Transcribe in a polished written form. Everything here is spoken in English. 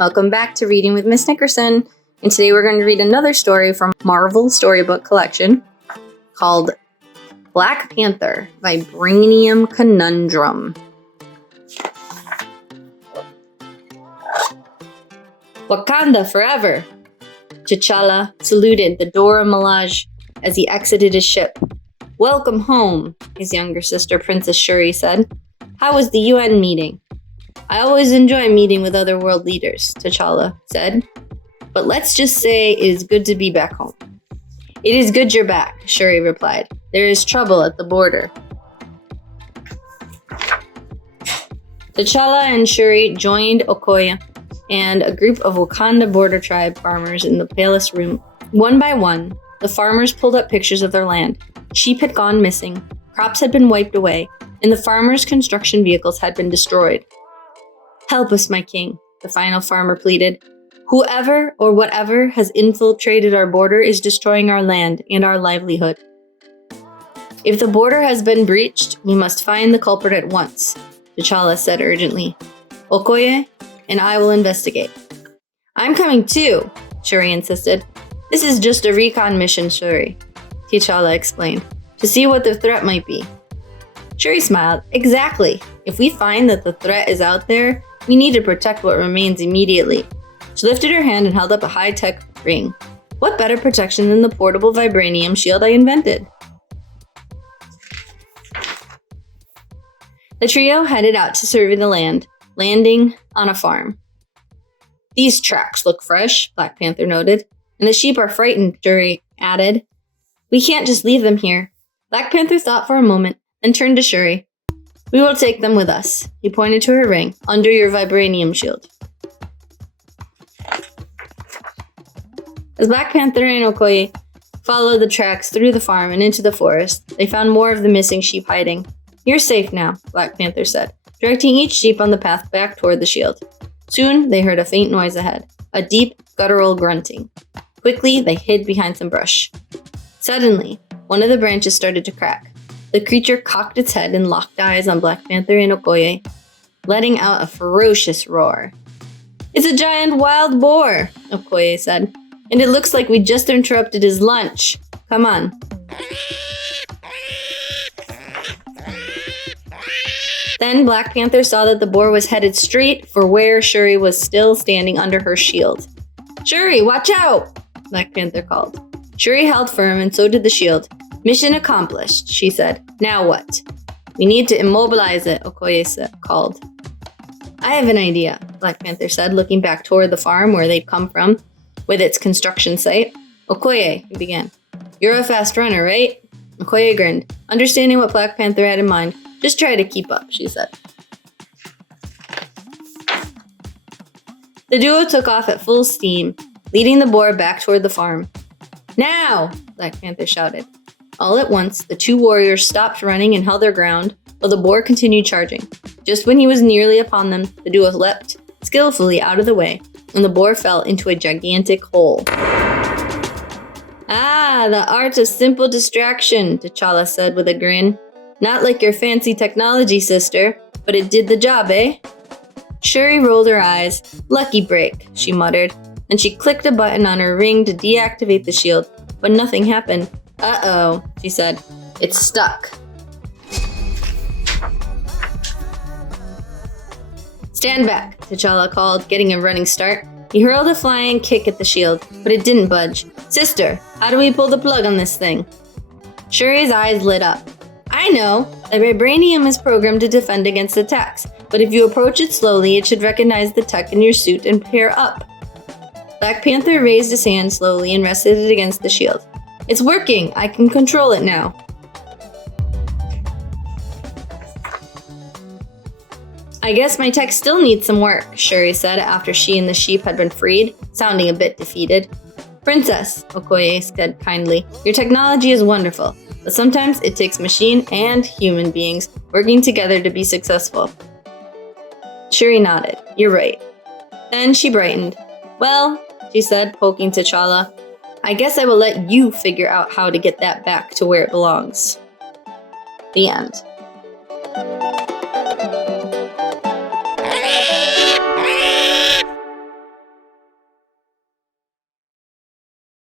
Welcome back to Reading with Miss Nickerson, and today we're going to read another story from Marvel Storybook Collection called Black Panther Vibranium Conundrum. Wakanda forever! T'Challa saluted the Dora Milaje as he exited his ship. Welcome home, his younger sister Princess Shuri said. How was the UN meeting? I always enjoy meeting with other world leaders, T'Challa said. But let's just say it is good to be back home. It is good you're back, Shuri replied. There is trouble at the border. T'Challa and Shuri joined Okoye and a group of Wakanda border tribe farmers in the palace room. One by one, the farmers pulled up pictures of their land. Sheep had gone missing, crops had been wiped away, and the farmers' construction vehicles had been destroyed. Help us, my king, the final farmer pleaded. Whoever or whatever has infiltrated our border is destroying our land and our livelihood. If the border has been breached, we must find the culprit at once, T'Challa said urgently. Okoye and I will investigate. I'm coming too, Shuri insisted. This is just a recon mission, Shuri, T'Challa explained, to see what the threat might be. Shuri smiled. Exactly. If we find that the threat is out there, we need to protect what remains immediately. She lifted her hand and held up a high-tech ring. What better protection than the portable vibranium shield I invented? The trio headed out to survey the land, landing on a farm. These tracks look fresh, Black Panther noted. And the sheep are frightened, Shuri added. We can't just leave them here. Black Panther thought for a moment, then turned to Shuri. We will take them with us. He pointed to her ring, under your vibranium shield. As Black Panther and Okoye followed the tracks through the farm and into the forest, they found more of the missing sheep hiding. You're safe now, Black Panther said, directing each sheep on the path back toward the shield. Soon, they heard a faint noise ahead, a deep, guttural grunting. Quickly, they hid behind some brush. Suddenly, one of the branches started to crack. The creature cocked its head and locked eyes on Black Panther and Okoye, letting out a ferocious roar. It's a giant wild boar, Okoye said, and it looks like we just interrupted his lunch. Come on. Then Black Panther saw that the boar was headed straight for where Shuri was still standing under her shield. Shuri, watch out! Black Panther called. Shuri held firm and so did the shield. Mission accomplished, she said. Now what? We need to immobilize it, Okoye called. I have an idea, Black Panther said, looking back toward the farm where they'd come from, with its construction site. Okoye, he began. You're a fast runner, right? Okoye grinned, understanding what Black Panther had in mind. Just try to keep up, she said. The duo took off at full steam, leading the boar back toward the farm. Now! Black Panther shouted. All at once, the two warriors stopped running and held their ground, while the boar continued charging. Just when he was nearly upon them, the duo leapt skillfully out of the way, and the boar fell into a gigantic hole. Ah, the art of simple distraction, T'Challa said with a grin. Not like your fancy technology, sister, but it did the job, eh? Shuri rolled her eyes. Lucky break, she muttered, and she clicked a button on her ring to deactivate the shield, but nothing happened. Uh-oh, she said. It's stuck. Stand back, T'Challa called, getting a running start. He hurled a flying kick at the shield, but it didn't budge. Sister, how do we pull the plug on this thing? Shuri's eyes lit up. I know. The vibranium is programmed to defend against attacks, but if you approach it slowly, it should recognize the tech in your suit and pair up. Black Panther raised his hand slowly and rested it against the shield. It's working! I can control it now. I guess my tech still needs some work, Shuri said after she and the sheep had been freed, sounding a bit defeated. Princess, Okoye said kindly, your technology is wonderful, but sometimes it takes machine and human beings working together to be successful. Shuri nodded. You're right. Then she brightened. Well, she said, poking T'Challa, I guess I will let you figure out how to get that back to where it belongs. The end.